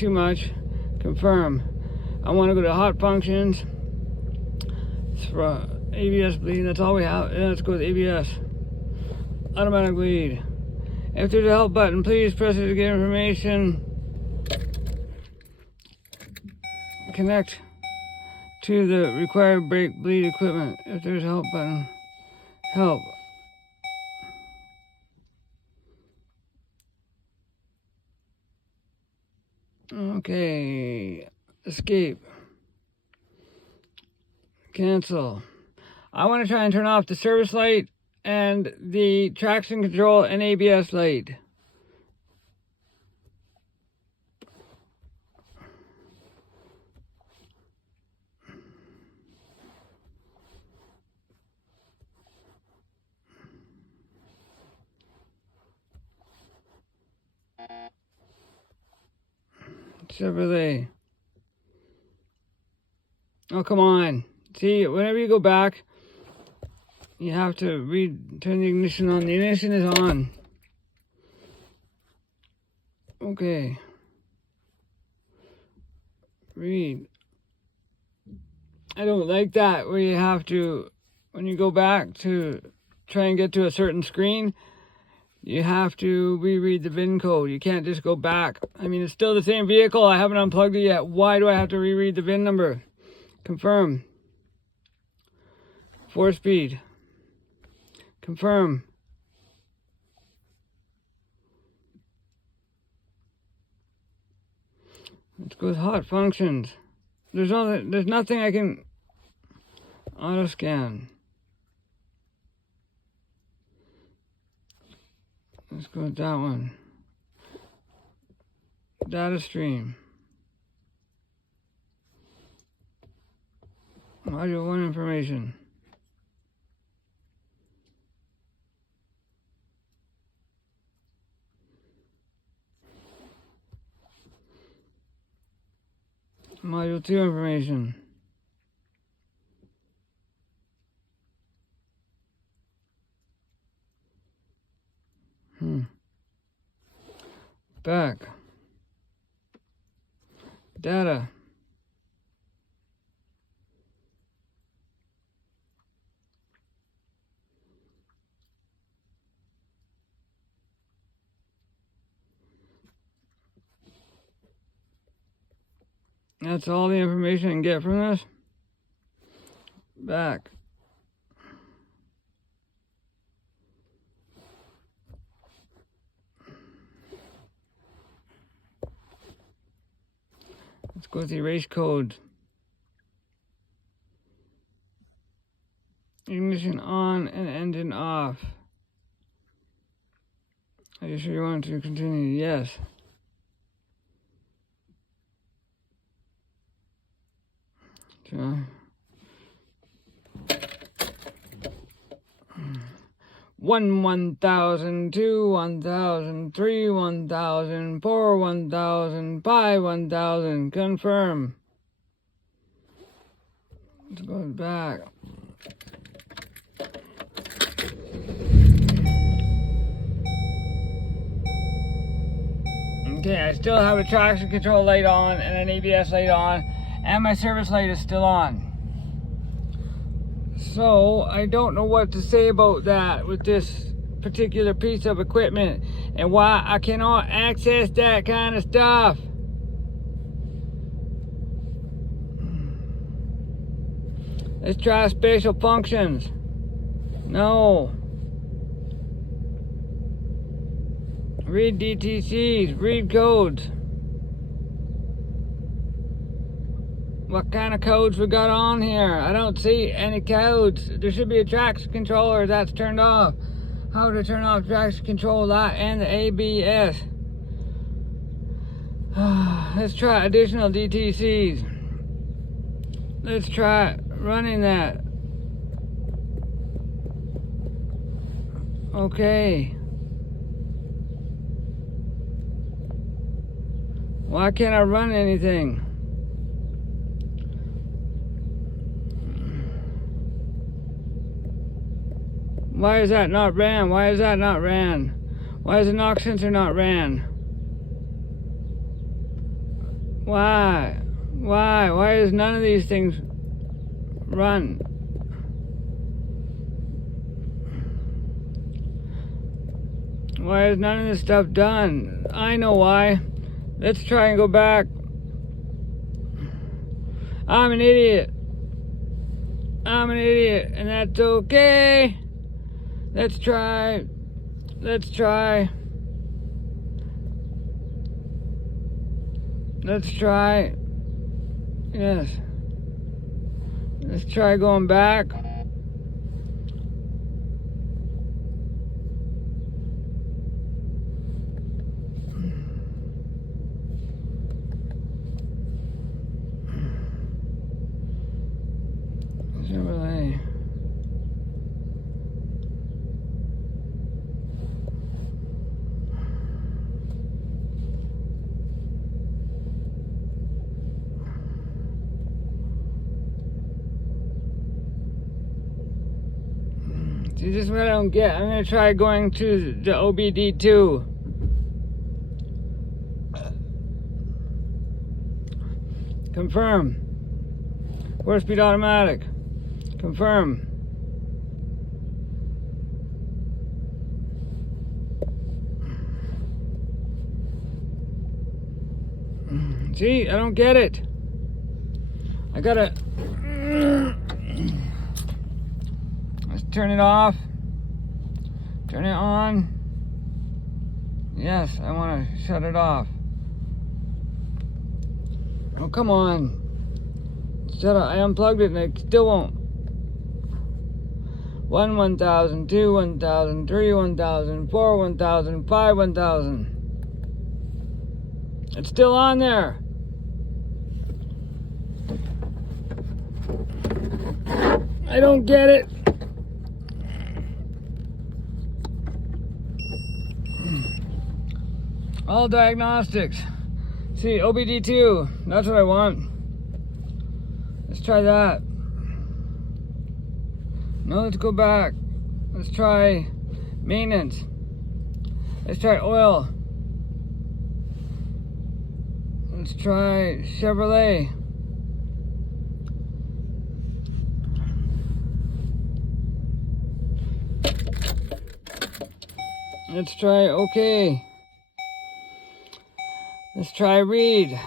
too much. Confirm. I want to go to hot functions. For ABS bleed, that's all we have. And let's go with ABS. Automatic bleed. If there's a help button, please press it to get information. Connect to the required brake bleed equipment. If there's a help button, help. Okay, escape. Cancel. I want to try and turn off the service light and the traction control and ABS light. Chevrolet. Oh, come on. See, whenever you go back, you have to turn the ignition on. The ignition is on. Okay. Read. I don't like that where you have to, when you go back to try and get to a certain screen, you have to reread the VIN code. You can't just go back. I mean, it's still the same vehicle. I haven't unplugged it yet. Why do I have to reread the VIN number? Confirm. 4-speed. Confirm. Let's go with hot functions. There's nothing I can auto scan. Let's go with that one. Data stream. Module 1 information. Module 2 information. Back. Data. That's all the information I can get from this. Back. Let's go with the erase code. Ignition on and engine off. Are you sure you want to continue? Yes. So, 1,000, 2, 1,000, 3, 1,000, 4, 1,000, 5, 1,000. Confirm. Let's go back. Okay, I still have a traction control light on and an ABS light on, and my service light is still on. So I don't know what to say about that with this particular piece of equipment and why I cannot access that kind of stuff. Let's try special functions. No. Read DTCs, read codes. What kind of codes we got on here? I don't see any codes. There should be a traction controller that's turned off. How to turn off traction control light and the ABS. Let's try additional DTCs. Let's try running that. Okay. Why can't I run anything? Why is that not ran? Why is that not ran? Why is the knock sensor not ran? Why? Why does none of these things run? Why is none of this stuff done? I know why. Let's try and go back. I'm an idiot. I'm an idiot, and that's okay. Let's try. Let's try. Let's try. Yes. Let's try going back. Chevrolet. See, this is what I don't get. I'm gonna try going to the OBD2. Confirm. 4-speed automatic. Confirm. See, I don't get it. I gotta... Let's turn it off. Turn it on. Yes, I want to shut it off. Oh, come on. Shut up. I unplugged it and it still won't. 1 1000, 2 1000, 3 1000, 4 1000, 5 1000. It's still on there. I don't get it. All diagnostics. See, OBD2. That's what I want. Let's try that. No, let's go back. Let's try maintenance. Let's try oil. Let's try Chevrolet. Let's try OK. Let's try read.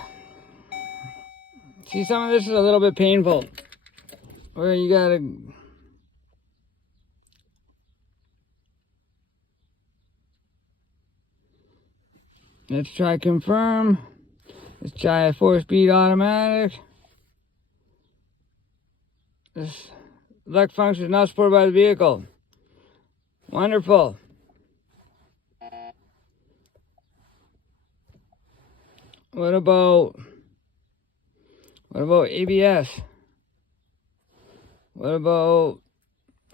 See, some of this is a little bit painful. Where you gotta... Let's try confirm. Let's try a 4-speed automatic. This select function is not supported by the vehicle. Wonderful. What about ABS? What about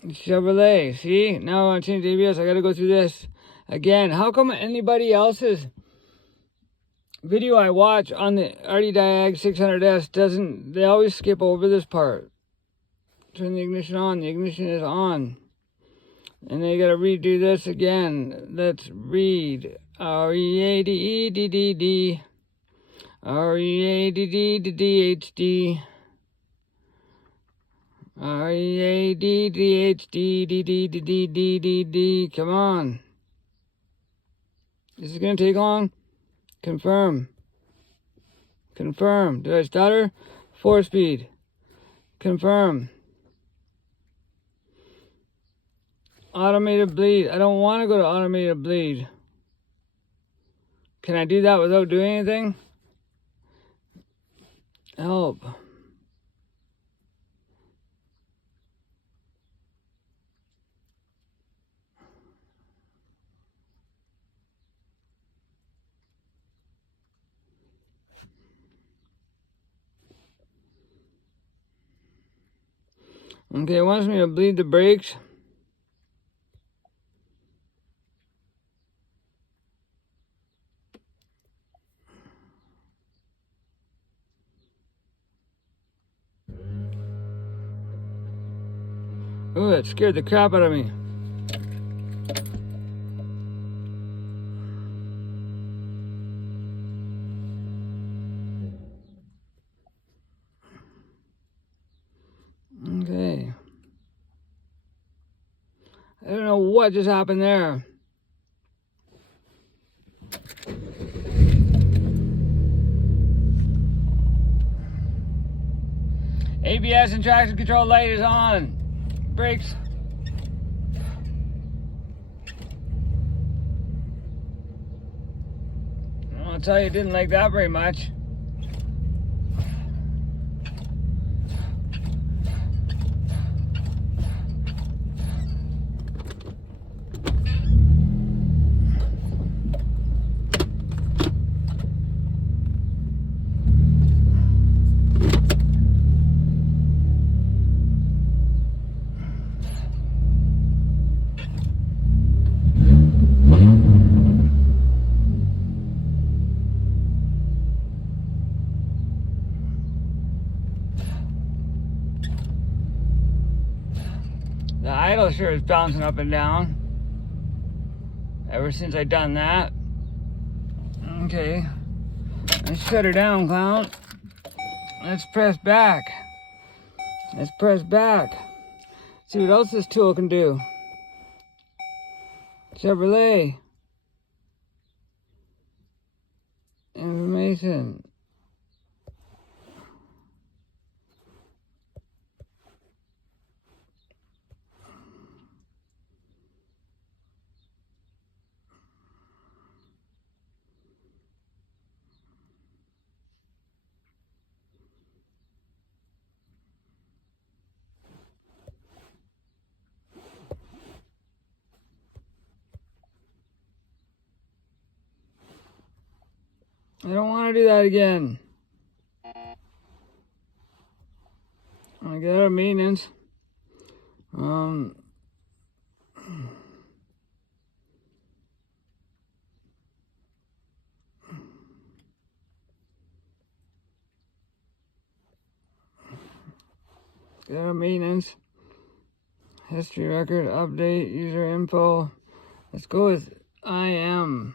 Chevrolet? See, now I want to change the ABS. I gotta go through this again. How come anybody else's video I watch on the RD Diag 600S doesn't, they always skip over this part? Turn the ignition on. The ignition is on. And then you gotta redo this again. Let's read. READEDDD. READDDHD. READDHD. Come on. This is gonna take long. Confirm. Confirm. Did I stutter? 4-speed. Confirm. Automated bleed. I don't want to go to automated bleed. Can I do that without doing anything? Help. Okay, it wants me to bleed the brakes. Ooh, that scared the crap out of me. I don't know what just happened there. ABS and traction control light is on. Brakes. I'll tell you, it didn't like that very much. The idle sure is bouncing up and down ever since I done that. Okay, let's shut her down, clown. Let's press back. Let's press back. See what else this tool can do. Chevrolet. Information. I don't want to do that again. I get out of maintenance. Get out of maintenance. History record, update, user info. Let's go with IM.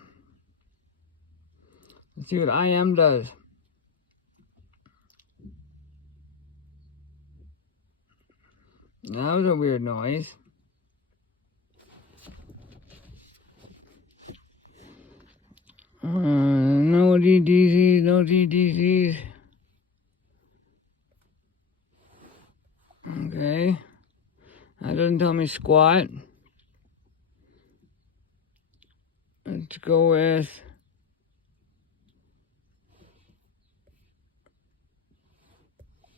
Let's see what IM does. That was a weird noise. No DDCs, no DDCs. Okay. That doesn't tell me squat. Let's go with...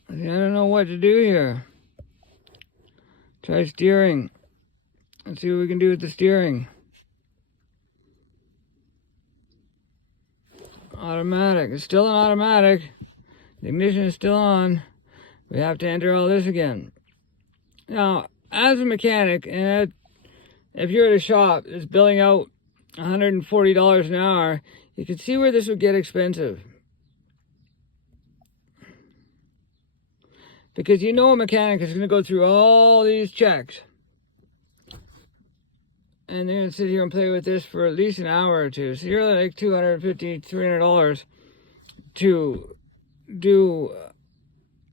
I don't know what to do here. Try steering. Let's see what we can do with the steering. Automatic. It's still an automatic. The ignition is still on. We have to enter all this again. Now, as a mechanic, and if you're at a shop that's billing out $140 an hour, you can see where this would get expensive. Because you know a mechanic is going to go through all these checks. And they're going to sit here and play with this for at least an hour or two. So you're like $250, $300 to do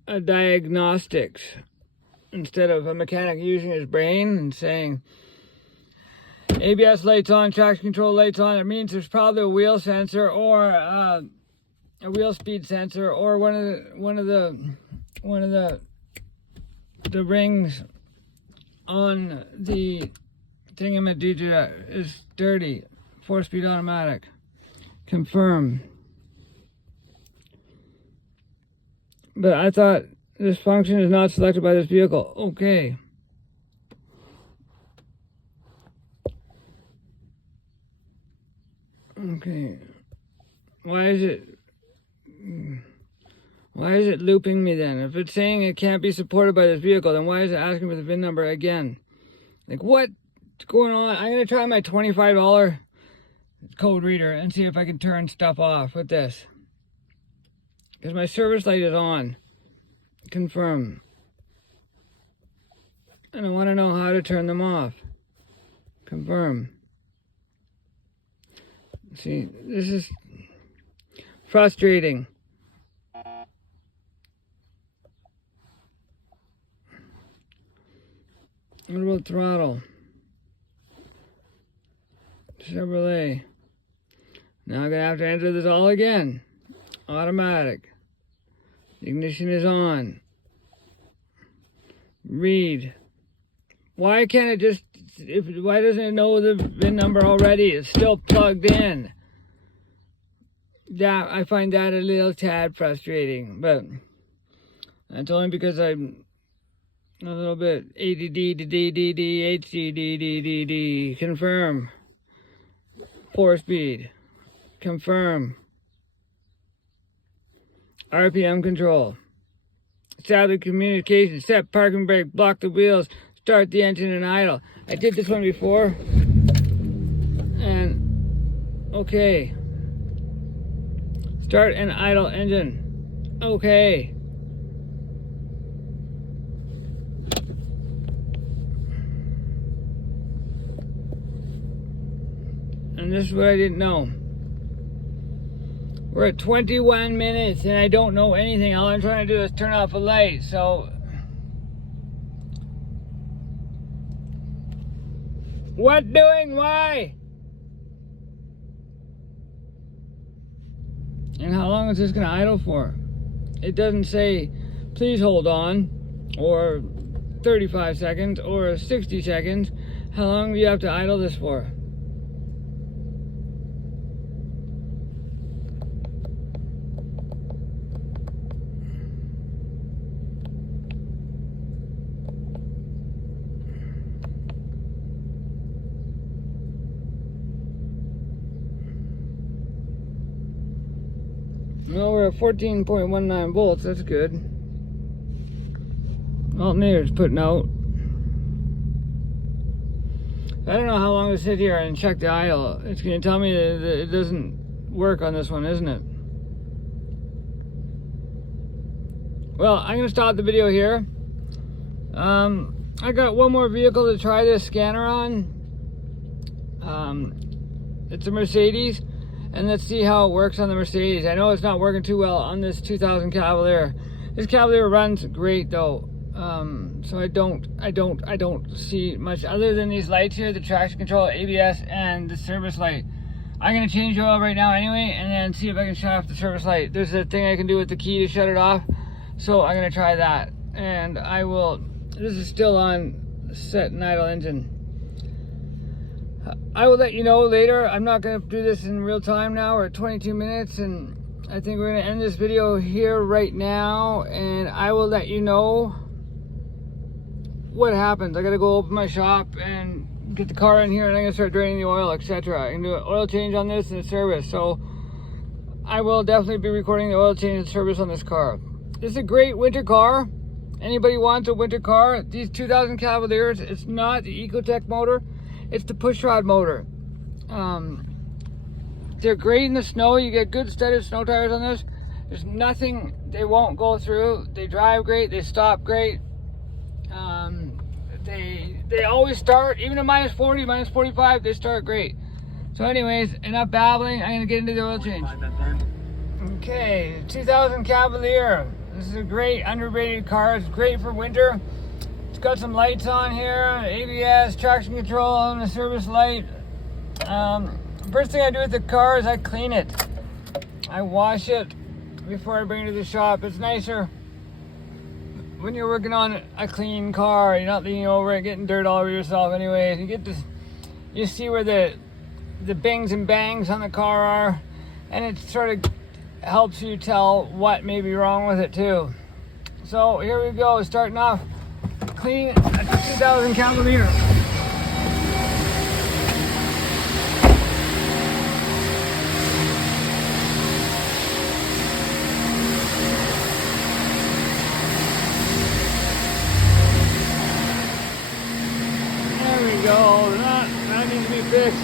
a diagnostics instead of a mechanic using his brain and saying, ABS lights on, traction control lights on. It means there's probably a wheel sensor or a wheel speed sensor or one of the rings on the thingamajigger is dirty. 4-speed automatic. Confirm. But I thought this function is not selected by this vehicle. Okay. Okay. Why is it looping me then? If it's saying it can't be supported by this vehicle, then why is it asking for the VIN number again? Like, what's going on? I'm going to try my $25 code reader and see if I can turn stuff off with this. Because my service light is on. Confirm. And I want to know how to turn them off. Confirm. See, this is frustrating. What about throttle? Chevrolet. Now I'm gonna have to enter this all again. Automatic. Ignition is on. Read. Why can't it just, why doesn't it know the VIN number already? It's still plugged in. Yeah, I find that a little tad frustrating, but that's only because I'm a little bit ADD. Confirm. 4-speed. Confirm. RPM control. Establish communication. Set parking brake. Block the wheels. Start the engine and idle. I did this one before. And okay. Start and idle engine. Okay. And this is what I didn't know. We're at 21 minutes and I don't know anything. All I'm trying to do is turn off a light. So what doing? Why? And how long is this going to idle for? It doesn't say please hold on, or 35 seconds, or 60 seconds. How long do you have to idle this for? Well, we're at 14.19 volts. That's good. Alternator's putting out. I don't know how long to sit here and check the idle. It's going to tell me that it doesn't work on this one, isn't it? Well, I'm going to stop the video here. I got one more vehicle to try this scanner on. It's a Mercedes. And let's see how it works on the Mercedes. I know it's not working too well on this 2000 Cavalier. This Cavalier runs great though. So I don't see much other than these lights here, the traction control, ABS, and the service light. I'm gonna change the oil right now anyway, and then see if I can shut off the service light. There's a thing I can do with the key to shut it off. So I'm gonna try that. And I will, this is still on set and idle engine. I will let you know later. I'm not going to do this in real time now. We're at 22 minutes and I think we're going to end this video here right now, and I will let you know what happens. I got to go open my shop and get the car in here, and I'm going to start draining the oil, etc. I can do an oil change on this and a service. So I will definitely be recording the oil change and service on this car. This is a great winter car. Anybody wants a winter car? These 2000 Cavaliers, it's not the Ecotec motor. It's the pushrod motor. They're great in the snow. You get good studded snow tires on this. There's nothing they won't go through. They drive great. They stop great. They always start, even at minus 40, minus 45, they start great. So anyways, enough babbling. I'm going to get into the oil change. Okay, 2000 Cavalier. This is a great underrated car. It's great for winter. It's got some lights on here, ABS, traction control, and a service light. First thing I do with the car is I clean it. I wash it before I bring it to the shop. It's nicer when you're working on a clean car. You're not leaning over and getting dirt all over yourself anyways. You get this, you see where the bings and bangs on the car are, and it sort of helps you tell what may be wrong with it too. So here we go, starting off clean a 2000 Cavalier. There we go. That needs to be fixed.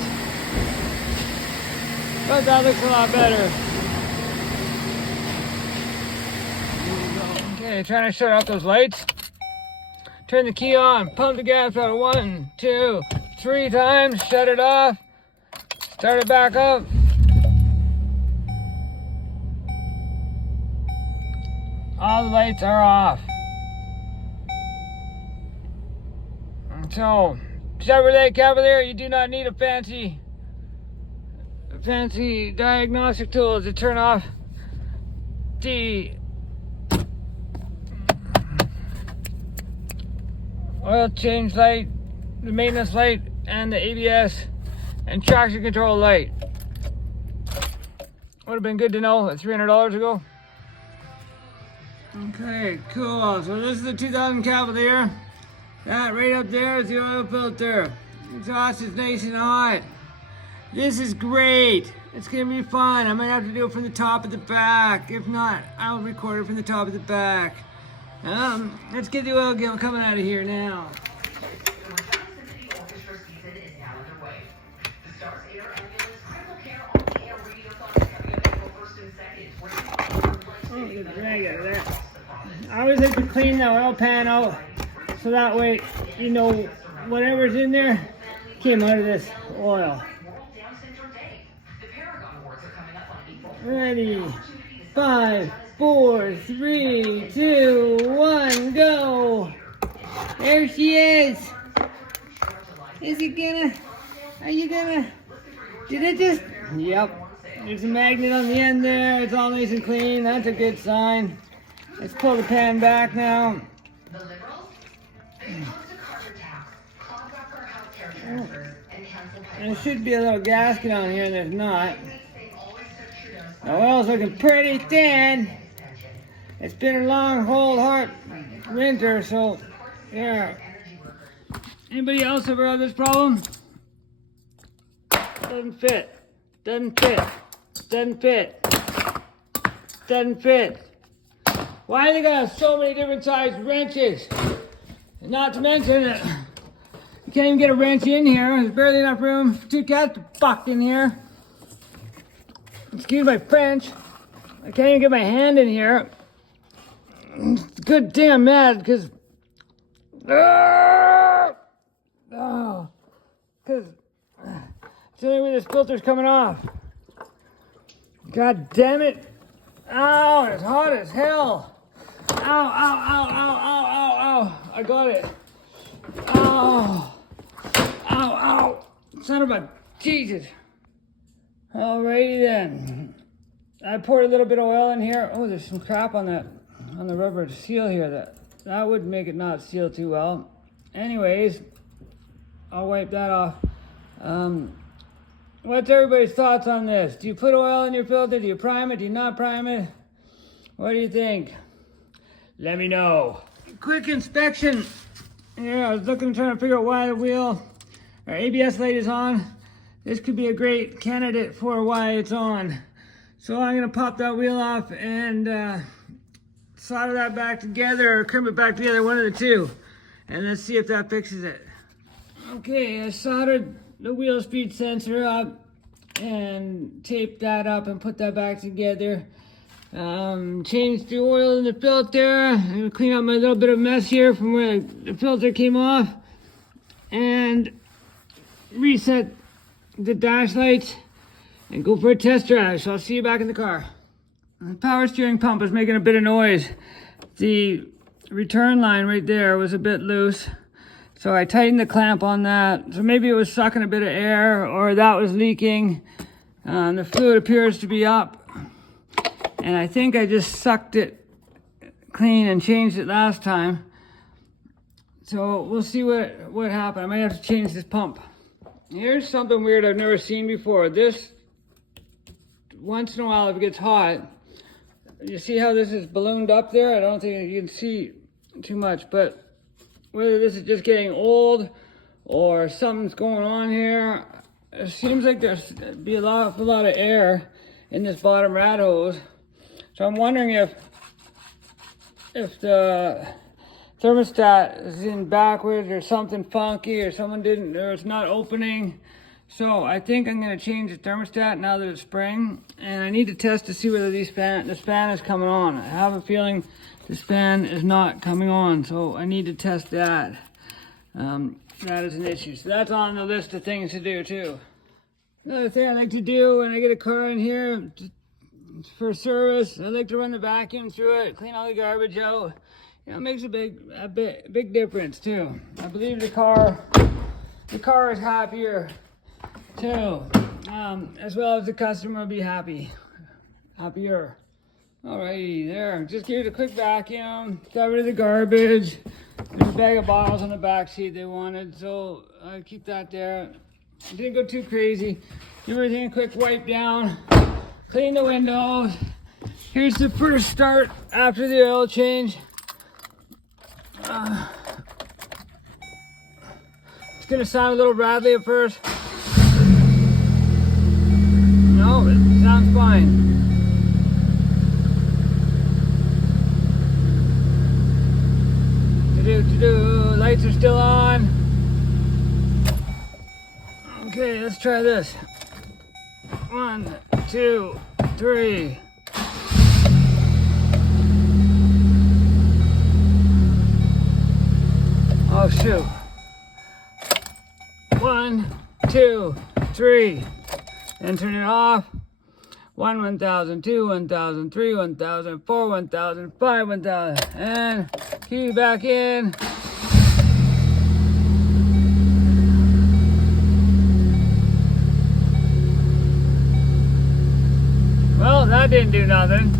But that looks a lot better. Okay, trying to shut off those lights. Turn the key on, pump the gas pedal 1, 2, 3 times, shut it off, start it back up. All the lights are off. So, Chevrolet Cavalier, you do not need a fancy fancy diagnostic tools to turn off the oil change light, the maintenance light, and the ABS and traction control light. Would have been good to know $300 ago. Okay, cool. So this is the 2000 Cavalier. That right up there is the oil filter. Exhaust is nice and hot. This is great. It's gonna be fun. I might have to do it from the top of the back. If not, I'll record it from the top of the back. Let's get the oil coming out of here now. Oh, get the drag out of that. I always like to clean the oil pan out so that way, you know, whatever's in there came out of this oil. Ready? 5, 4, 3, 2, 1, go! There she is! Is it gonna? Are you gonna? Did it just? Yep. There's a magnet on the end there. It's all nice and clean. That's a good sign. Let's pull the pan back now. There should be a little gasket on here, and there's not. The oil's looking pretty thin. It's been a long, cold, hard winter, so yeah. Anybody else ever had this problem? Doesn't fit. Doesn't fit. Doesn't fit. Doesn't fit. Why do they got so many different sized wrenches? And not to mention that you can't even get a wrench in here. There's barely enough room for 2 cats to fuck in here. Excuse my French. I can't even get my hand in here. It's good damn mad because it's the only way this filter's coming off. God damn it. Ow, it's hot as hell. Ow, ow, ow, ow, ow, ow, ow. I got it. Ow. Ow, ow. Son of a Jesus. Alrighty then. I poured a little bit of oil in here. Oh, there's some crap on that, on the rubber seal here. That would make it not seal too well. Anyways, I'll wipe that off. What's everybody's thoughts on this? Do you put oil in your filter? Do you prime it? Do you not prime it? What do you think? Let me know. Quick inspection. Here, I was trying to figure out why the wheel, our ABS light is on. This could be a great candidate for why it's on. So I'm gonna pop that wheel off and solder that back together or crimp it back together, one of the two. And let's see if that fixes it. Okay, I soldered the wheel speed sensor up and taped that up and put that back together. Changed the oil in the filter. I'm gonna clean up my little bit of mess here from where the filter came off and reset the dash lights and go for a test drive. So I'll see you back in the car. The power steering pump is making a bit of noise. The return line right there was a bit loose. So I tightened the clamp on that. So maybe it was sucking a bit of air or that was leaking. The fluid appears to be up. And I think I just sucked it clean and changed it last time. So we'll see what happened. I might have to change this pump. Here's something weird I've never seen before. This, once in a while if it gets hot, you see how this is ballooned up there? I don't think you can see too much, but whether this is just getting old or something's going on here, it seems like there's be a lot of air in this bottom rat hose. So I'm wondering if the thermostat is in backwards or something funky or it's not opening. So I think I'm gonna change the thermostat now that it's spring, and I need to test to see whether the span is coming on. I have a feeling the span is not coming on, so I need to test that. That is an issue. So that's on the list of things to do too. Another thing I like to do when I get a car in here for service, I like to run the vacuum through it, clean all the garbage out. You know, it makes a big difference too. I believe the car is happier too. as well as the customer will be happier. Alrighty, there. Just give it a quick vacuum. Got rid of the garbage. There's a bag of bottles on the back seat they wanted, so I keep that there. Didn't go too crazy. Give everything a quick wipe down. Clean the windows. Here's the first start after the oil change. It's gonna sound a little rattly at first. No, it sounds fine. Lights are still on. Okay, let's try this. 1, 2, 3. Oh shoot. 1, 2, 3. Then turn it off. 1, 1,000, 2, 1,000, 3, 1,000, 4, 1,000, 5, 1,000. And key back in. Well, that didn't do nothing.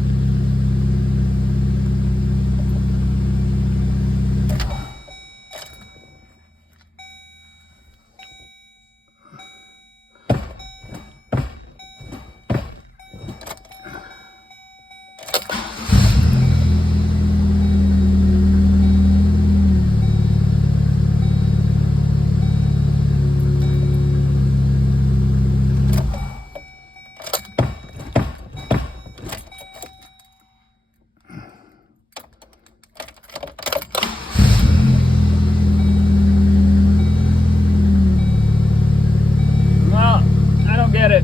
Get it.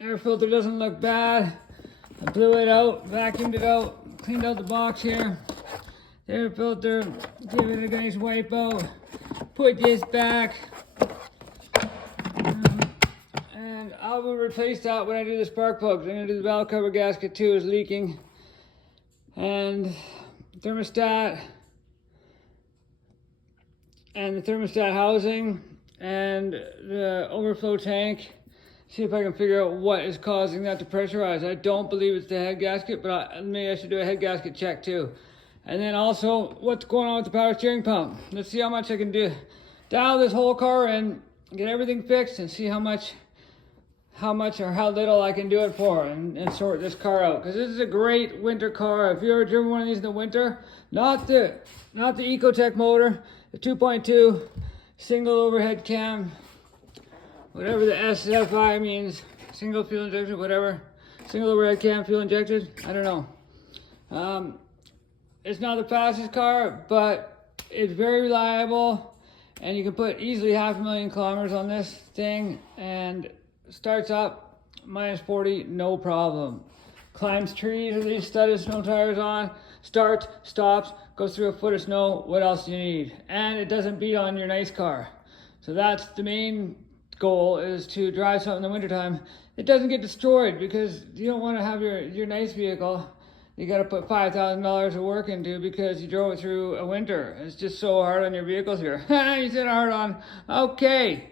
Air filter doesn't look bad. I blew it out, vacuumed it out, cleaned out the box here. The air filter, give it a nice wipe out. Put this back. And I will replace that when I do the spark plugs. I'm going to do the valve cover gasket too, is leaking. And thermostat. And the thermostat housing. And the overflow tank. See if I can figure out what is causing that to pressurize. I don't believe it's the head gasket, but maybe I should do a head gasket check too. And then also, what's going on with the power steering pump? Let's see how much I can do. Dial this whole car in, get everything fixed, and see how much or how little I can do it for, and sort this car out. Because this is a great winter car. If you ever driven one of these in the winter, not the Ecotech motor, the 2.2. Single overhead cam, whatever the SFI means, single fuel injection, whatever. Single overhead cam, fuel injected, I don't know. It's not the fastest car, but it's very reliable, and you can put easily 500,000 kilometers on this thing, and starts up minus 40, no problem. Climbs trees with these studded snow tires on, starts, stops, goes through a foot of snow. What else do you need? And it doesn't beat on your nice car. So that's the main goal, is to drive something in the wintertime. It doesn't get destroyed, because you don't want to have your nice vehicle you got to put $5,000 of work into because you drove it through a winter. It's just so hard on your vehicles here. You said hard on. Okay.